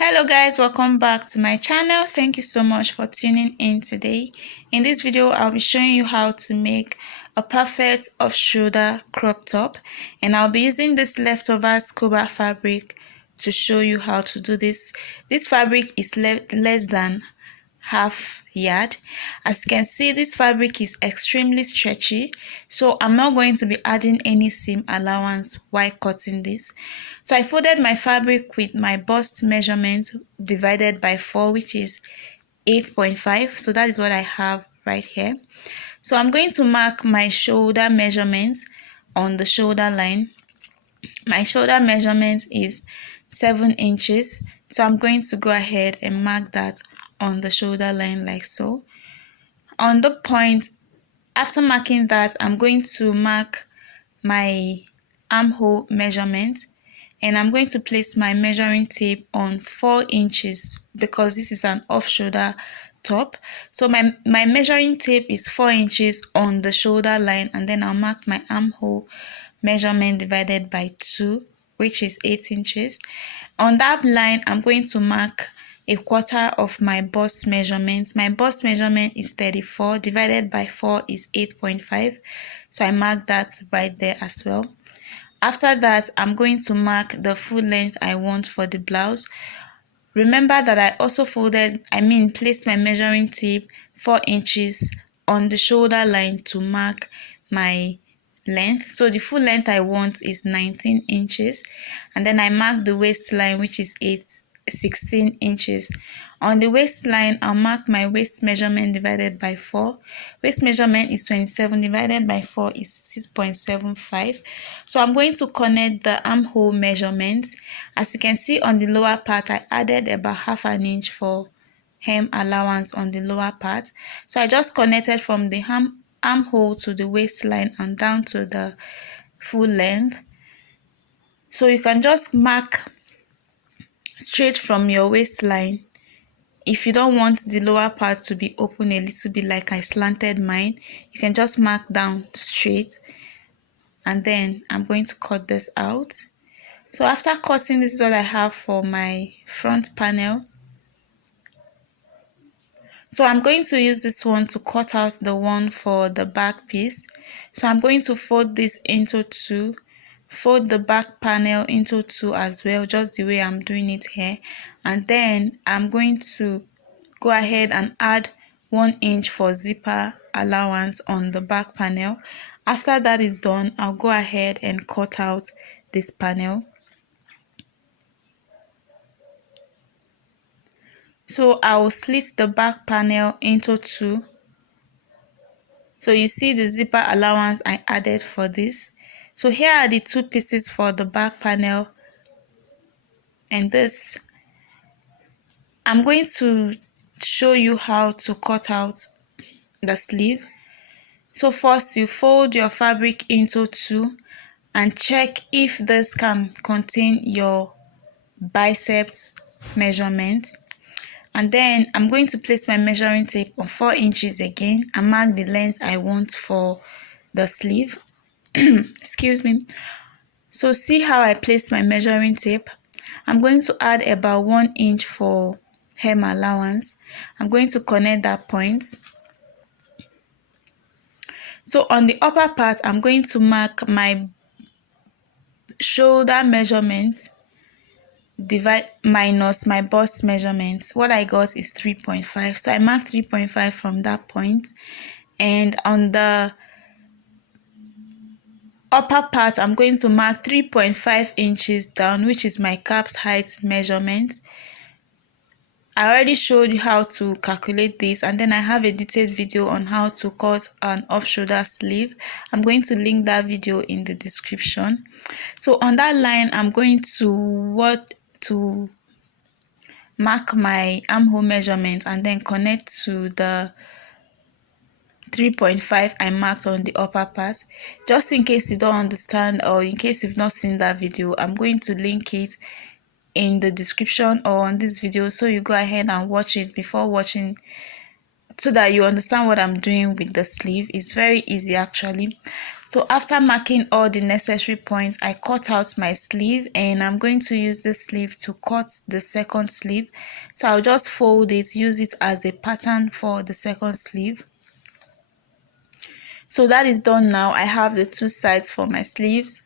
Hello guys, welcome back to my channel. Thank you so much for tuning in today. In this video I'll be showing you how to make a perfect off-shoulder crop top, and I'll be using this leftover scuba fabric to show you how to do this. This fabric is less than half yard. As you can see, this fabric is extremely stretchy, so I'm not going to be adding any seam allowance while cutting this. So I folded my fabric with my bust measurement divided by 4, which is 8.5. So that is what I have right here. So I'm going to mark my shoulder measurements on the shoulder line. My shoulder measurement is 7 inches, so I'm going to go ahead and mark that on the shoulder line like so. On the point, after marking that, I'm going to mark my armhole measurement, and I'm going to place my measuring tape on 4 inches because this is an off-shoulder top. So my measuring tape is 4 inches on the shoulder line, and then I'll mark my armhole measurement divided by 2, which is 8 inches. On that line, I'm going to mark a quarter of my bust measurement. My bust measurement is 34, divided by 4 is 8.5. So I mark that right there as well. After that, I'm going to mark the full length I want for the blouse. Remember that I also placed my measuring tape 4 inches on the shoulder line to mark my length. So the full length I want is 19 inches, and then I mark the waistline, which is 16 inches. On the waistline, I'll mark my waist measurement divided by 4. Waist measurement is 27, divided by 4 is 6.75. So I'm going to connect the armhole measurements. As you can see on the lower part, I added about half an inch for hem allowance on the lower part. So I just connected from the armhole to the waistline and down to the full length. So you can just mark straight from your waistline. If you don't want the lower part to be open a little bit like I slanted mine, you can just mark down straight, and then I'm going to cut this out. So after cutting, this is what I have for my front panel. So I'm going to use this one to cut out the one for the back piece. So I'm going to fold this into 2, fold the back panel into 2 as well, just the way I'm doing it here. And then I'm going to go ahead and add 1 inch for zipper allowance on the back panel. After that is done, I'll go ahead and cut out this panel. So I will slit the back panel into 2. So you see the zipper allowance I added for this. So here are the 2 pieces for the back panel and this. I'm going to show you how to cut out the sleeve. So first, you fold your fabric into 2 and check if this can contain your biceps measurement. And then I'm going to place my measuring tape on 4 inches again and mark the length I want for the sleeve. Excuse me. So see how I placed my measuring tape. I'm going to add about 1 inch for hem allowance. I'm going to connect that point. So on the upper part, I'm going to mark my shoulder measurement minus my bust measurement. What I got is 3.5. So I marked 3.5 from that point. And on the upper part, I'm going to mark 3.5 inches down, which is my cap's height measurement. I already showed you how to calculate this, and then I have a detailed video on how to cut an off-shoulder sleeve. I'm going to link that video in the description. So on that line, I'm going to mark my armhole measurement and then connect to the 3.5 I marked on the upper part. Just in case you don't understand, or in case you've not seen that video, I'm going to link it in the description or on this video, so you go ahead and watch it before watching so that you understand what I'm doing with the sleeve. It's very easy actually. So after marking all the necessary points, I cut out my sleeve, and I'm going to use this sleeve to cut the second sleeve. So I'll just fold it, use it as a pattern for the second sleeve. So that is done now. I have the two sides for my sleeves.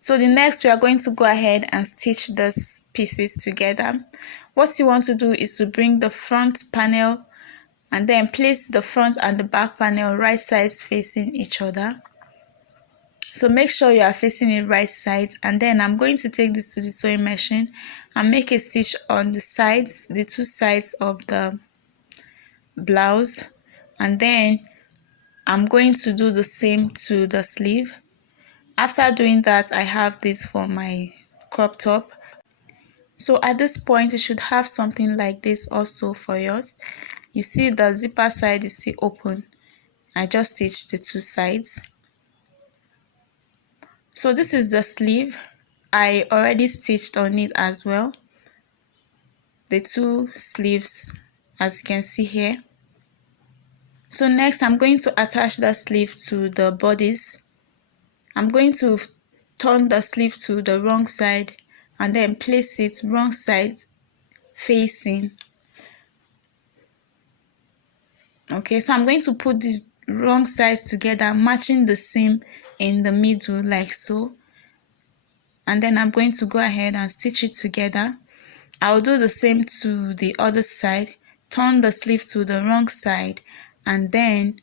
So the next, we are going to go ahead and stitch these pieces together. What you want to do is to bring the front panel and then place the front and the back panel right sides facing each other. So make sure you are facing it right sides, and then I'm going to take this to the sewing machine and make a stitch on the sides, the two sides of the blouse, and then I'm going to do the same to the sleeve. After doing that, I have this for my crop top. So at this point, you should have something like this also for yours. You see the zipper side is still open. I just stitched the two sides. So this is the sleeve. I already stitched on it as well, the two sleeves, as you can see here. So next, I'm going to attach the sleeve to the bodice. I'm going to turn the sleeve to the wrong side and then place it wrong side facing. Okay, so I'm going to put the wrong sides together, matching the seam in the middle like so, and then I'm going to go ahead and stitch it together. I'll do the same to the other side, turn the sleeve to the wrong side, and then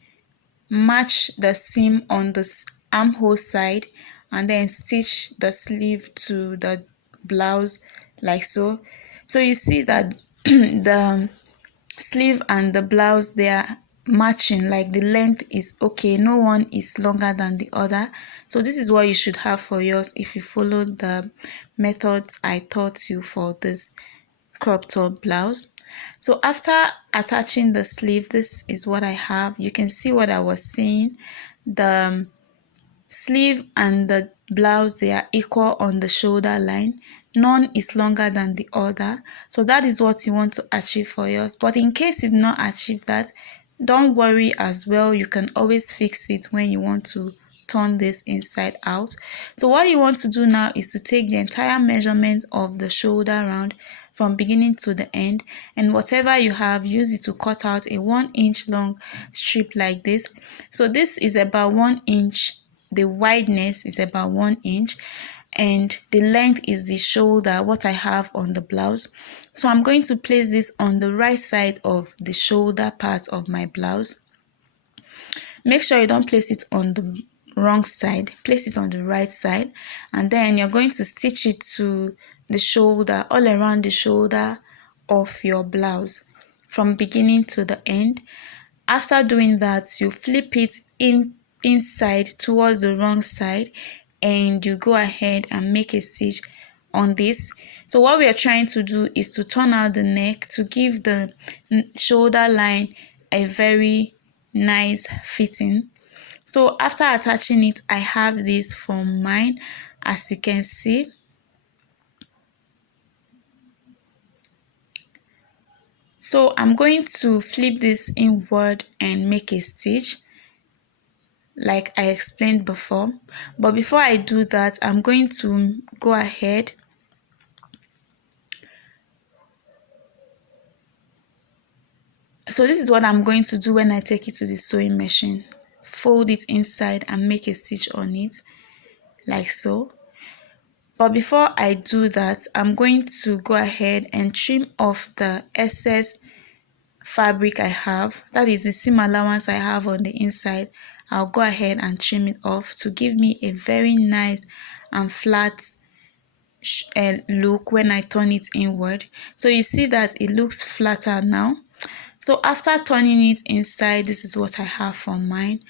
match the seam on the armhole side, and then stitch the sleeve to the blouse like so. So you see that the sleeve and the blouse, they are matching, like the length is okay, no one is longer than the other. So this is what you should have for yours if you follow the methods I taught you for this crop top blouse. So after attaching the sleeve, this is what I have. You can see what I was saying. The sleeve and the blouse, they are equal on the shoulder line. None is longer than the other. So that is what you want to achieve for yours. But in case you do not achieve that, don't worry as well. You can always fix it when you want to turn this inside out. So what you want to do now is to take the entire measurement of the shoulder round from beginning to the end, and whatever you have, use it to cut out a 1 inch long strip like this. So this is about 1 inch. The wideness is about 1 inch, and the length is the shoulder, what I have on the blouse. So I'm going to place this on the right side of the shoulder part of my blouse. Make sure you don't place it on the wrong side, place it on the right side, and then you're going to stitch it to the shoulder, all around the shoulder of your blouse from beginning to the end. After doing that, you flip it inside towards the wrong side, and you go ahead and make a stitch on this. So what we are trying to do is to turn out the neck to give the shoulder line a very nice fitting. So after attaching it, I have this for mine, as you can see. So I'm going to flip this inward and make a stitch like I explained before. But before I do that, I'm going to go ahead so this is what I'm going to do when I take it to the sewing machine. Fold it inside and make a stitch on it like so. But before I do that, I'm going to go ahead and trim off the excess fabric I have. That is the seam allowance I have on the inside. I'll go ahead and trim it off to give me a very nice and flat look when I turn it inward. So you see that it looks flatter now. So after turning it inside, this is what I have for mine.